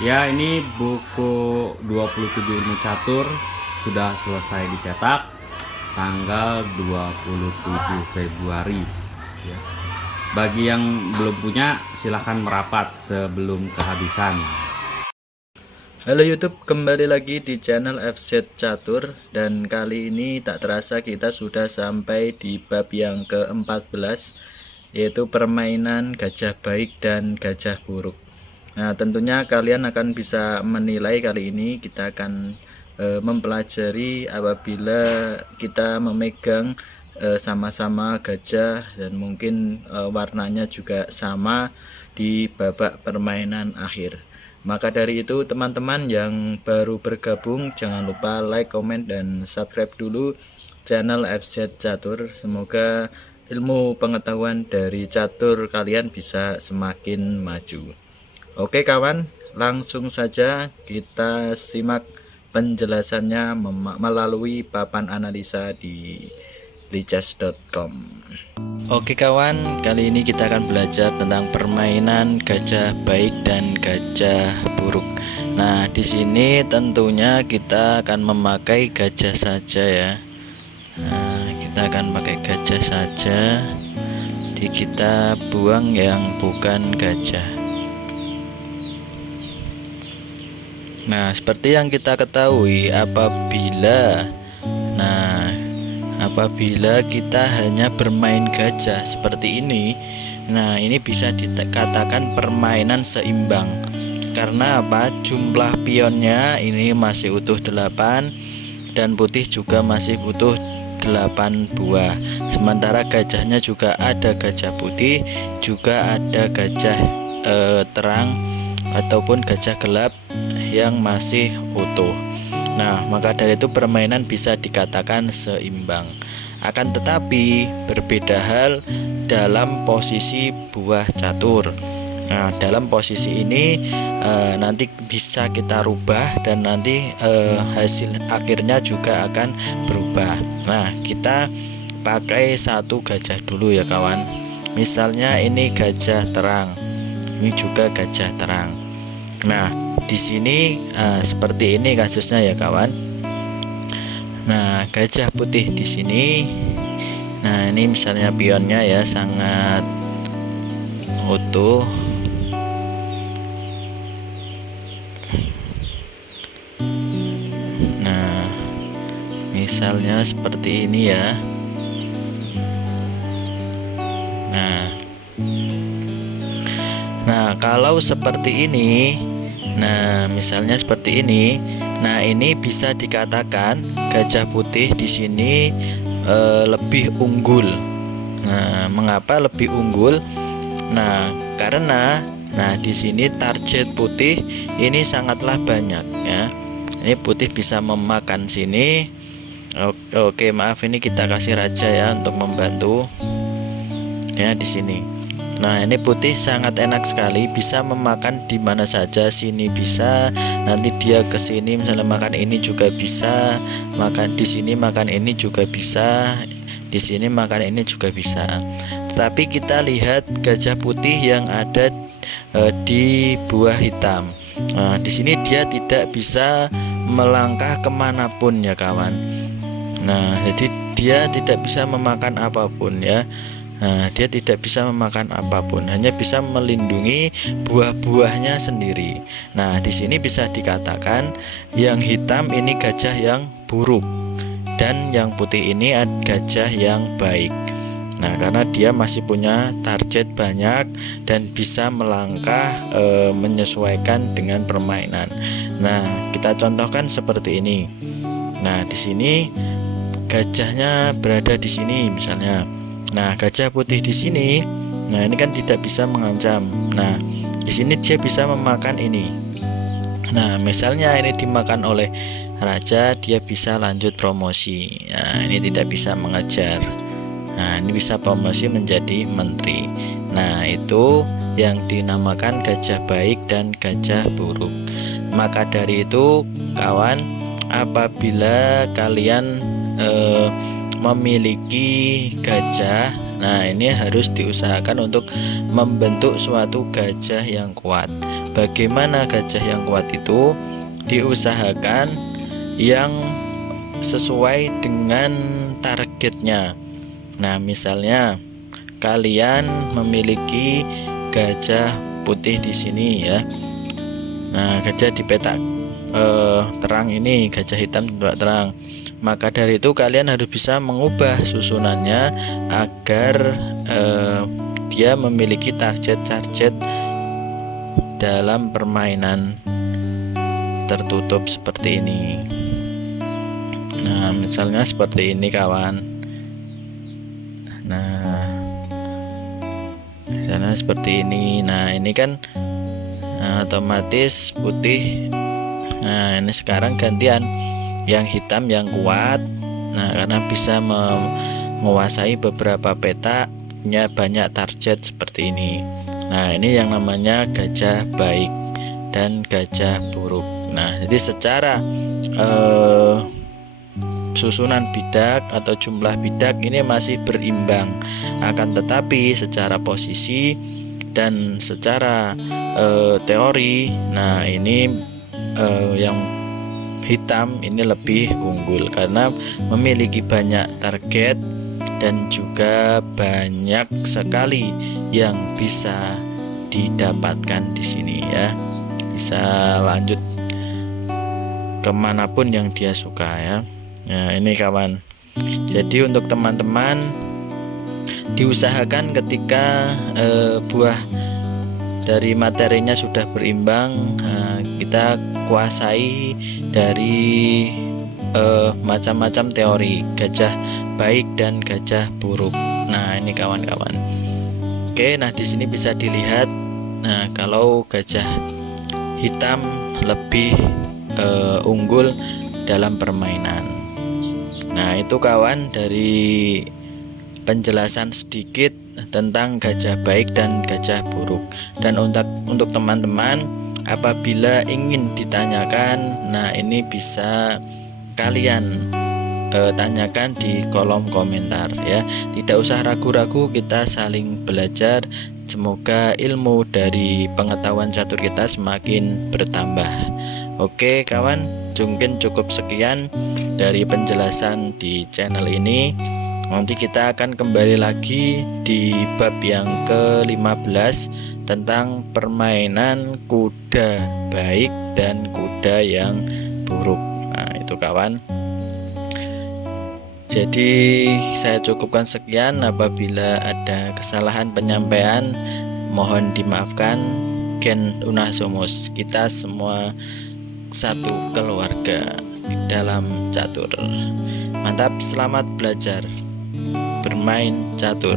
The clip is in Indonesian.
Ya, ini buku 27 ilmu catur sudah selesai dicetak tanggal 27 Februari ya. Bagi yang belum punya silahkan merapat sebelum kehabisan. Halo YouTube, kembali lagi di channel FZ Catur. Dan kali ini tak terasa kita sudah sampai di bab yang ke-14, yaitu permainan gajah baik dan gajah buruk. Nah, tentunya kalian akan bisa menilai. Kali ini kita akan mempelajari apabila kita memegang sama-sama gajah dan mungkin warnanya juga sama di babak permainan akhir. Maka dari itu, teman-teman yang baru bergabung jangan lupa like, komen, dan subscribe dulu channel FZ Catur. Semoga ilmu pengetahuan dari catur kalian bisa semakin maju. Oke kawan, langsung saja kita simak penjelasannya melalui papan analisa di lichess.com. Oke kawan, kali ini kita akan belajar tentang permainan gajah baik dan gajah buruk. Nah, di sini tentunya kita akan memakai gajah saja ya. Nah, kita akan pakai gajah saja. Jadi kita buang yang bukan gajah. Nah, seperti yang kita ketahui, apabila kita hanya bermain gajah seperti ini, nah ini bisa dikatakan permainan seimbang. Karena apa? Jumlah pionnya ini masih utuh 8 dan putih juga masih utuh 8 buah. Sementara gajahnya juga ada gajah putih, juga ada gajah terang ataupun gajah gelap yang masih utuh. Nah, maka dari itu permainan bisa dikatakan seimbang. Akan tetapi berbeda hal dalam posisi buah catur. Nah, dalam posisi ini nanti bisa kita rubah dan nanti hasil akhirnya juga akan berubah. Nah, kita pakai satu gajah dulu ya kawan. Misalnya ini gajah terang, ini juga gajah terang. Nah, di sini seperti ini kasusnya ya kawan. Nah, gajah putih di sini. Nah, ini misalnya pionnya ya sangat utuh. Nah, misalnya seperti ini ya. Nah, kalau seperti ini, nah misalnya seperti ini, nah ini bisa dikatakan gajah putih di sini lebih unggul. Nah, mengapa lebih unggul? Nah, karena di sini target putih ini sangatlah banyak ya. Ini putih bisa memakan sini. Oke, maaf ini kita kasih raja ya untuk membantu. Ya di sini. Nah, ini putih sangat enak sekali, bisa memakan di mana saja, sini bisa, nanti dia ke sini misalnya makan ini juga bisa, makan di sini makan ini juga bisa, di sini makan ini juga bisa. Tetapi kita lihat gajah putih yang ada di buah hitam. Nah, di sini dia tidak bisa melangkah kemanapun ya kawan. Nah, jadi dia tidak bisa memakan apapun ya. Nah, dia tidak bisa memakan apapun, hanya bisa melindungi buah-buahnya sendiri. Nah, di sini bisa dikatakan yang hitam ini gajah yang buruk dan yang putih ini gajah yang baik. Nah, karena dia masih punya target banyak dan bisa melangkah menyesuaikan dengan permainan. Nah, kita contohkan seperti ini. Nah, di sini gajahnya berada di sini misalnya. Nah, gajah putih di sini, nah ini kan tidak bisa mengancam. Nah, di sini dia bisa memakan ini. Nah, misalnya ini dimakan oleh raja, dia bisa lanjut promosi. Nah, ini tidak bisa mengejar. Nah, ini bisa promosi menjadi menteri. Nah, itu yang dinamakan gajah baik dan gajah buruk. Maka dari itu, kawan, apabila kalian memiliki gajah Nah, ini harus diusahakan untuk membentuk suatu gajah yang kuat. Bagaimana gajah yang kuat itu? Diusahakan yang sesuai dengan targetnya. Nah, misalnya kalian memiliki gajah putih di sini ya. Nah, gajah di petak terang ini, gajah hitam tidak terang. Maka dari itu kalian harus bisa mengubah susunannya agar dia memiliki target-target dalam permainan tertutup seperti ini. Nah, misalnya seperti ini kawan. Nah, misalnya seperti ini. Nah, ini kan otomatis putih. Nah, ini sekarang gantian yang hitam yang kuat. Nah, karena bisa menguasai beberapa peta, punya banyak target seperti ini. Nah, ini yang namanya gajah baik dan gajah buruk. Nah, jadi secara susunan bidak atau jumlah bidak ini masih berimbang. Akan tetapi secara posisi dan secara teori, nah ini yang hitam ini lebih unggul karena memiliki banyak target dan juga banyak sekali yang bisa didapatkan di sini ya. Bisa lanjut kemanapun yang dia suka ya. Nah, ini kawan. Jadi untuk teman-teman diusahakan ketika buah dari materinya sudah berimbang, kita kuasai dari macam-macam teori gajah baik dan gajah buruk. Nah, ini kawan-kawan. Oke, nah di sini bisa dilihat. Nah, kalau gajah hitam lebih unggul dalam permainan. Nah, itu kawan dari penjelasan sedikit tentang gajah baik dan gajah buruk. Dan untuk teman-teman apabila ingin ditanyakan, nah ini bisa kalian tanyakan di kolom komentar ya. Tidak usah ragu-ragu, kita saling belajar. Semoga ilmu dari pengetahuan catur kita semakin bertambah. Oke kawan, mungkin cukup sekian dari penjelasan di channel ini. Nanti kita akan kembali lagi di bab yang ke-15 tentang permainan kuda baik dan kuda yang buruk. Nah, itu kawan. Jadi saya cukupkan sekian. Apabila ada kesalahan penyampaian mohon dimaafkan. Gen Unah Sumus. Kita semua satu keluarga dalam catur. Mantap, selamat belajar bermain catur.